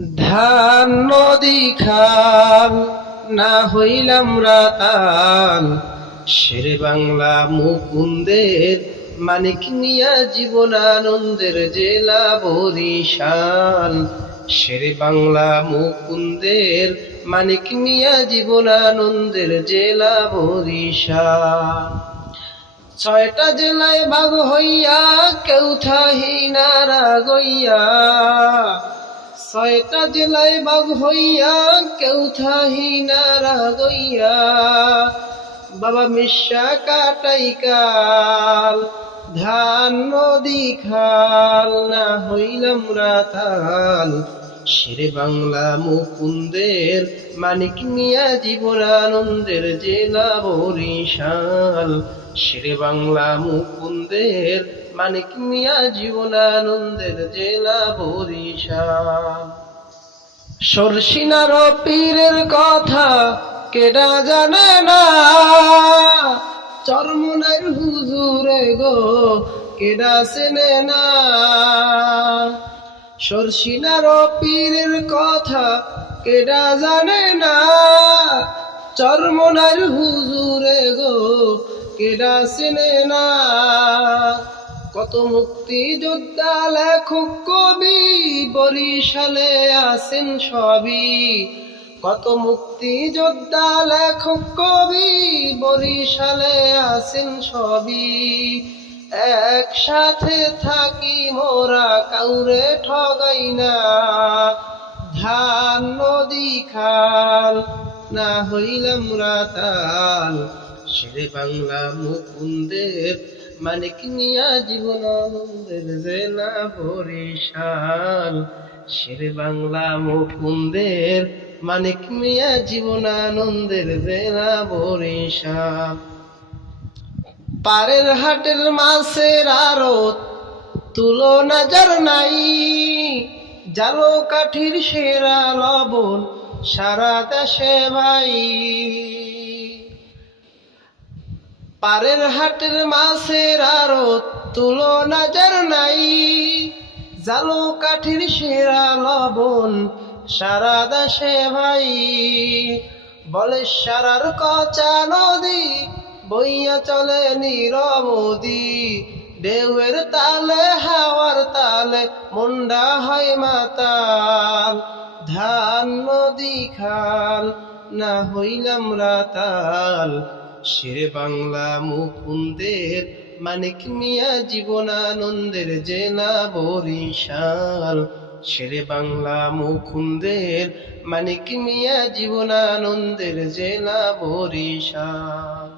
ধান নদী খাল না হইলাম রাতাল, শেরে বাংলা মুকুন্দের মানিক মিয়া জীবনানন্দের জেলা বরিশাল। শেরে বাংলা মুকুন্দের মানিক মিয়া জীবনানন্দের জেলা বরিশাল। 6টা জেলায় ভাগ হইয়া কেউ থাহি নারা গইয়া, 6টা জেলায় ভাগ হইয়া কেউ থাহি নারা গইয়া। বাবা মিশা কাটাই কাল, ধান নদী খাল না হইলাম রাতাল। শেরে বাংলা মুকুন্দের মানিক মিয়া জীবনানন্দের জেলা বরিশাল। শেরে বাংলা মুকুন্দের মানিক মিয়া জীবনানন্দের জেলা বরিশাল। সরসিনার পীরের কথা কেডা জানে না, চরমনাইর হুজুরে গো কেডা চেনে না। সরসিনার পীরের কথা কেডা জানে না, চরমনাইর হুজুরে গো কেডা চেনে না। কত মুক্তি যোদ্ধা লেখক কবি বরিশালে আছেন সবই। কত মুক্তি যোদ্ধা লেখক কবি বরিশালে আছেন সবই। একসাথে থাকি মোরা কাউরে ঠগাই না, ধান নদী খাল না হইলাম রাতাল। শেরে বাংলা মুকুন্দের মানিক মিয়া জীবনানন্দের জেলা বরিশাল। শেরে বাংলা মুকুন্দের মানিক মিয়া জীবনানন্দের জেলা বরিশাল। পারের হাটের মাছের আড়ত তুলনা যার নাই, জালো কাঠির সেরা লবণ সারা দেশে ভাই। পারের হাটের মাছের আড়ত তুলনা যার নাই, জালো কাঠির সেরা লবণ সারা দেশে ভাই। বলে সারার কচা নদী বইয়া চলে নিরবধি, ঢেউয়ের তালে হাওয়ার তালে মুন্ডা হয় মাতাল। ধান নদী খাল না হইলাম রাতাল। শেরে বাংলা মুকুন্দের মানিক মিয়া জীবনানন্দের জেলা বরিশাল। শেরে বাংলা মুকুন্দের মানিক মিয়া জীবনানন্দের জেলা বরিশাল।